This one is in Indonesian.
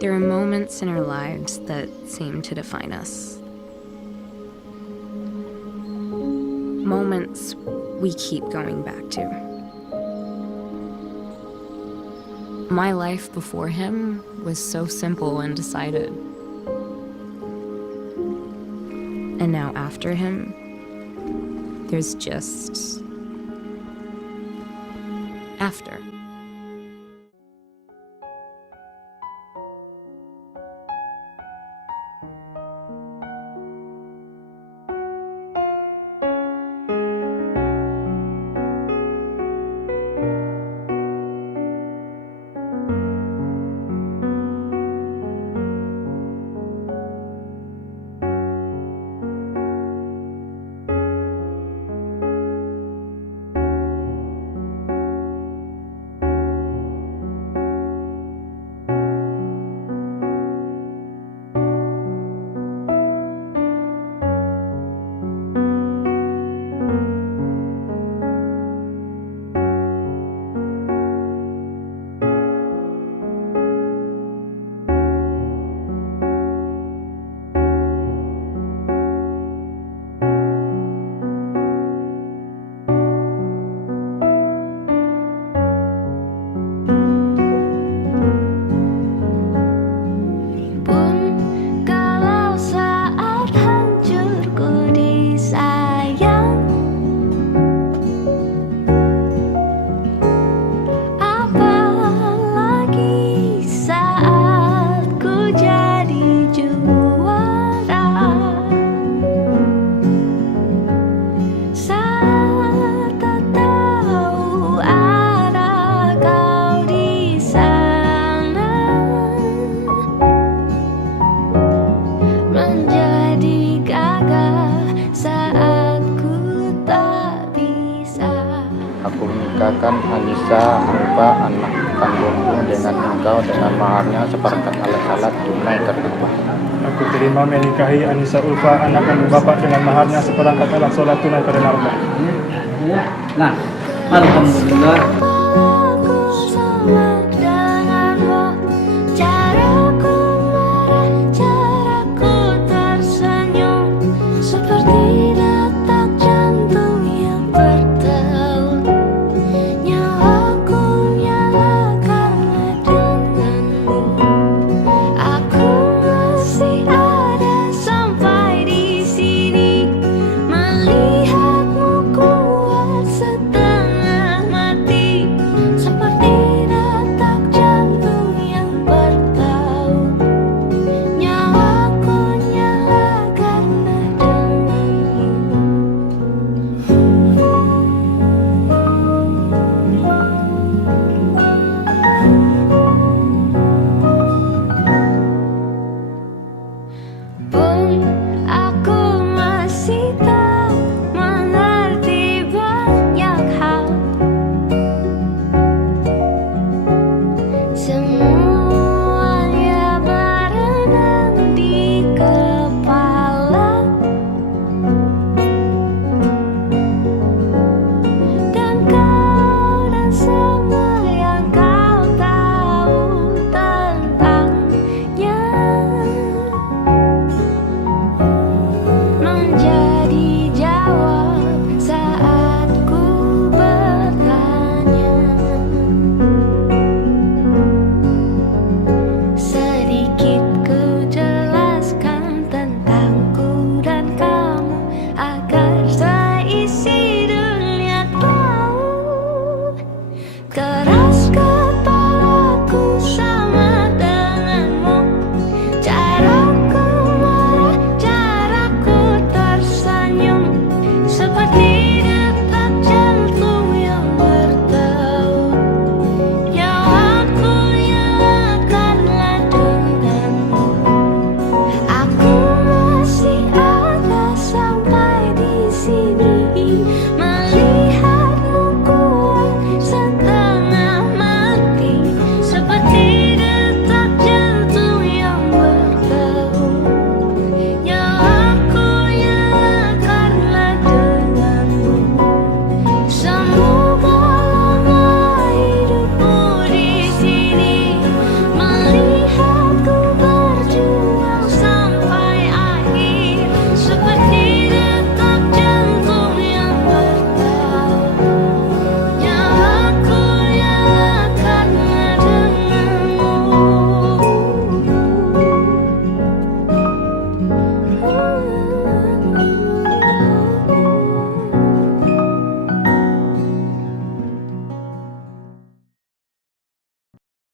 There are moments in our lives that seem to define us. Moments we keep going back to. My life before him was so simple and decided. And now after him, there's just after. Aku menikahkan Anissa Ulfa, anak kandungku, dengan engkau dengan maharnya seperempat alat salat tunai terlimpah. Aku terima menikahi Anissa Ulfa, anak kandung bapak, dengan maharnya seperangkat alat sholat tunai pada narba. Nah, alhamdulillah.